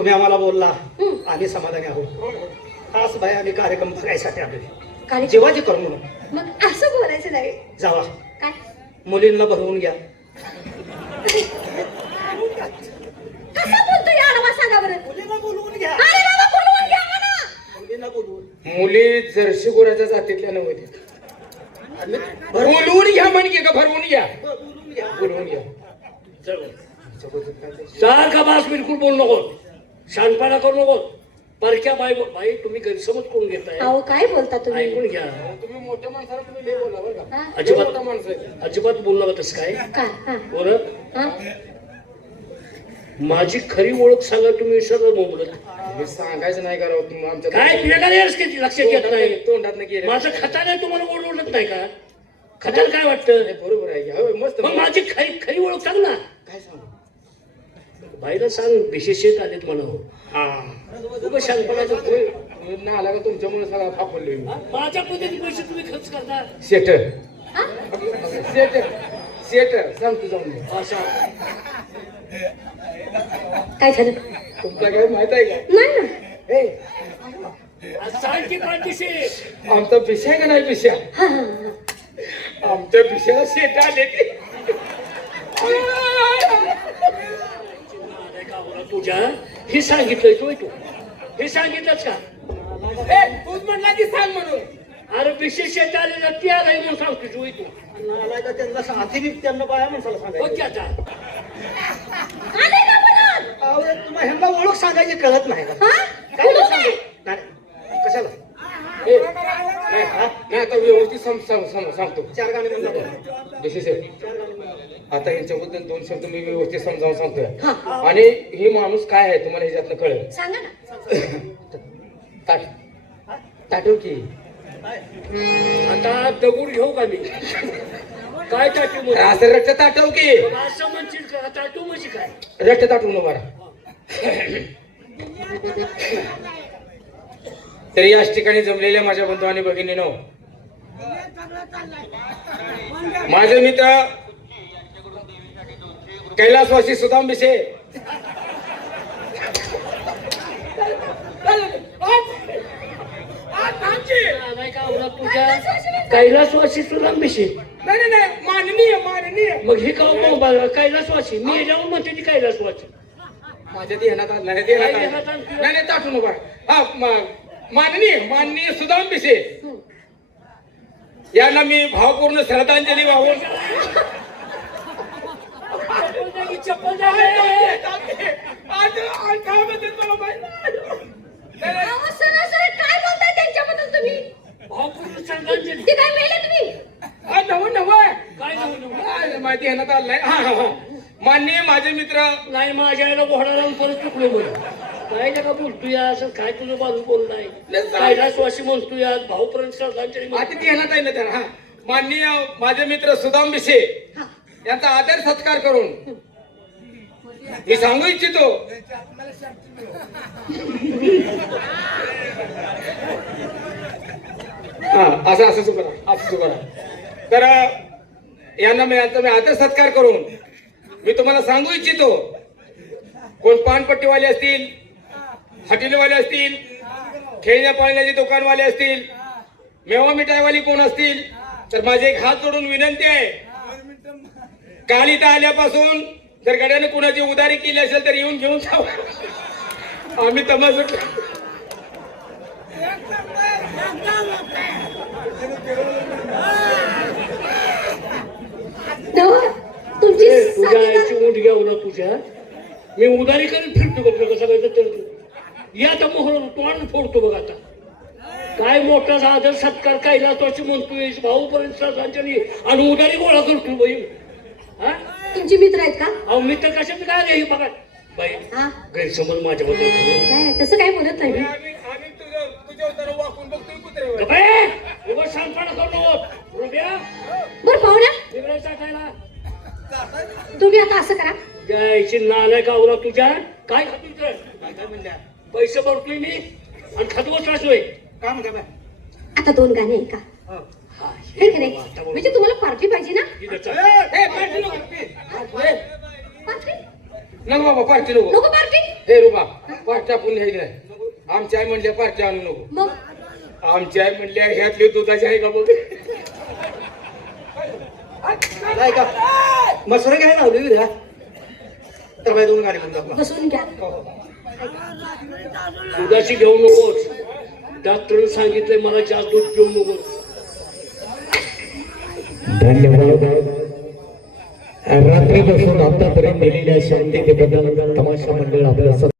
तुम्ही आम्हाला बोलला आम्ही समाधानी आहोत. खास बाय आम्ही कार्यक्रम बघायसाठी आलोय. जेवायचे करू म्हणून. मग असं बोलायचं नाही. जावा काय मुलींना भरवून घ्या. कसं बोलतो या आडवा सांगा बरं. मुलींना बोलवून घ्या. अरे बाबा बोलवून घ्या मला. मुलींना बोलवून. मुली जर्शी गुराच्या जातीतल्या नव्हत्या. बोलवून घ्या म्हणजे का भरवून घ्या. बोलवून घ्या. बोलवून घ्या. सारखा बास बिलकुल बोलू नको. शानपणा करू नको. परक्या बाई बाई तुम्ही गैरसमज करून घेताय. अहो काय बोलता तुम्ही. ऐकून घ्या. तुम्ही मोठ्या माणसाला तुम्ही लय बोला बरं का. हा? मोठा माणूस आहे. अजिबात बोलू नका तसं काय. काय हा बरं हा माझी खरी ओळख सांगा तुम्ही सगळं बोलत. हे सांगायचं नाही करा तुम्ही आमच्या काय तुला काय लक्षात येत नाही. तोंडात नाही गेलं. माझं खता नाही तुम्हाला ओळखत नाही का. खताला काय वाटतं. बरोबर आहे की. होय मस्त. मग माझी खरी खरी ओळख सांग ना. काय सांगू. बाईला सांग विशेषत आलेत म्हणून. हा तू शानपणाचं ना आला का तुमच्यामुळे सगळा फापडलोय मी. माझ्या पद्धती पैसे तुम्ही खर्च करता. शेटर हा? शेटर शेटर सांग तू जाऊन. असा काय झालं. तुमचा काय माहित आहे का. नाही ना. ए सांग की पाठीशी. आमचा पिशा का नाही पिशा. हा हा हा. आमच्या पिशाला शेट आले की. तुझ्या हे सांगितलंय तू हे सांगितलंच का. तूच म्हणला की सांग म्हणून. अरे विशेष आलेला ते आलाय म्हणून सांगतो तू. नालायका त्यांना आधी बी त्यांना बाया माणसाला बघ की सांगायचं. आता आले का परत. अहो, तुम्हाला ह्यांना ओळख सांगायची कळत नाही का. हा काय बोलू सांगू. काय? नाही, कशाला ए, नाही नाही, आता व्यवस्थित सांगतो. चार गाणी म्हणतात. विशेष आहे. आता यांच्याबद्दल 2 शब्द मी व्यवस्थित समजावून सांगतोय. हा. आणि हे माणूस काय आहे तुम्हाला ह्याच्यातनं कळेल. सांगा ना. ताट ताटव की. आता दगड घेऊ का मी. काय टाटू मग. असं रट्ट ताटव की. असं म्हणशील का टाटू म्हणजे काय. रट्ट ताटवून बरा. तरी याच ठिकाणी जमलेल्या माझ्या बंधू आणि भगिनीनो, माझे मित्र कैलासवासी सुदाम बिसे नाही का आवडत तुझ्या कैलासवासी तुला मिशी. नाही माननीय मग हे का कैलासवासी मी जाऊन म्हणते ती कैलासवासी. माझ्या ध्यानात आलं नाही. नाही ताटून उभा. हा माननीय सुदाम बिसे यांना मी भावपूर्ण श्रद्धांजली वाहून चप्पल द्या. अहो, सरळ सरळ काय बोलताय त्यांच्याबद्दल तुम्ही. भावपूर्ण श्रद्धांजली. ते काय मेले तुम्ही. काय नव्हतं. माहिती ध्यानात आलं नाही. हा माननीय माझे मित्र. नाही माझ्या आईला घोडा लावून परत चुकलो बरं. काय नका बोलतोय असं काय तुझं बाजू बोल नाही. कैलासवासी म्हणतोय भाऊपर्यंत श्रद्धांजली. आता ध्यानात आहे ना त्याला. हा माननीय माझे मित्र सुदाम बिसे यांचा आदर सत्कार करून मी सांगू इच्छितो. हा असं चुका तर यांना यांचा मी आदर सत्कार करून मी तुम्हाला सांगू इच्छितो. कोण पानपट्टीवाले असतील, हॉटेलवाले असतील, खेळण्या पाळण्याचे दुकानवाले असतील, मेवा मिठाईवाली कोण असतील तर माझे एक हात जोडून विनंती आहे. काल इथं आल्यापासून जर गड्याने कुणाची उधारी केली असेल तर येऊन घेऊन जाऊ. आम्ही तमाशा तुमची तुझ्या आईची ऊंट घेऊ ना तुझ्या. मी उधारी करीत फिरतो बघ कसं काय तर. या आता मोहर तोंड फोडतो बघ आता. काय मोठा आदर सत्कार कैलासवासी म्हणतोय भाऊपर्यंत श्रद्धांजली आणि उधारी गोळा करतो बाई. हा तुमचे मित्र आहेत का. अहो मित्र कशाचं काय रे हे बघा बाई. हा गैरसमज माझ्याबद्दल करू नाही तसं काय बोलत नाही मी. आम्ही तुझ्या उतारा वाकून बघतोय कुत्र्यावर. बाई उगाच शांतपणा करू नको. रुपया बरं पाहुण्या वेगळं टाकायला तुम्ही आता असं करा. यायची नालायक आवरा तुझ्या. काय खातोय तर पैसे भरतोय मी आणि खातवच राहतोय. काय म्हणते बाय. आता 2 गाणे आहे का. हे खरे म्हणजे तुम्हाला पार्टी पाहिजे ना. पार्टी नको पार्टी बाबा. पार्टी नको. नको पार्टी. हे रुबा पार्ट्या आपण घ्यायची नाही. आमची आई म्हणल्या पार्ट्या आणू नको. मग आमची आई म्हणल्या ह्यातली दुधाची आहे का बघ. नाही का मसुरा घ्यायला लावली विद्या तर बाई 2 गाडी म्हणून दाखवा. बसून घ्या. दुधाची घेऊ नकोस. डॉक्टरने सांगितलंय मला जास्त दूध घेऊ नकोस. धन्यवाद. रात्रीपासून आतापर्यंत दिलेल्या शांततेबद्दल तमाशा मंडळ आपलं